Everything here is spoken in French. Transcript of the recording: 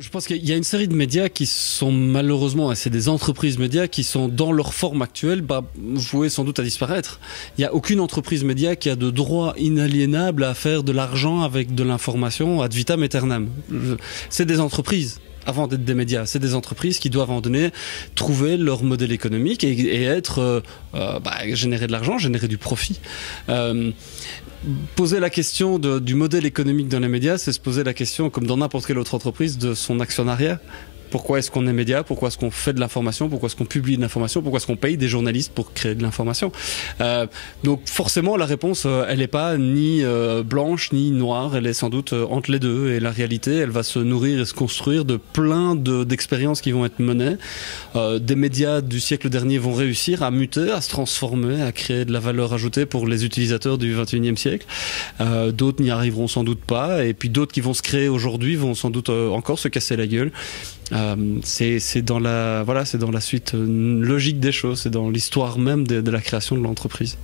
Je pense qu'il y a une série de médias qui sont malheureusement, c'est des entreprises médias qui sont dans leur forme actuelle, vouées sans doute à disparaître. Il n'y a aucune entreprise média qui a de droit inaliénable à faire de l'argent avec de l'information ad vitam aeternam. C'est des entreprises. Avant d'être des médias, c'est des entreprises qui doivent en donner, trouver leur modèle économique et être générer de l'argent, générer du profit. Poser la question du modèle économique dans les médias, c'est se poser la question, comme dans n'importe quelle autre entreprise, de son actionnariat. Pourquoi est-ce qu'on est média? Pourquoi est-ce qu'on fait de l'information? Pourquoi est-ce qu'on publie de l'information? Pourquoi est-ce qu'on paye des journalistes pour créer de l'information? Donc forcément, la réponse, elle n'est pas ni blanche ni noire. Elle est sans doute entre les deux. Et la réalité, elle va se nourrir et se construire de plein d'expériences qui vont être menées. Des médias du siècle dernier vont réussir à muter, à se transformer, à créer de la valeur ajoutée pour les utilisateurs du 21e siècle. D'autres n'y arriveront sans doute pas. Et puis d'autres qui vont se créer aujourd'hui vont sans doute encore se casser la gueule. C'est dans la suite logique des choses, c'est dans l'histoire même de la création de l'entreprise.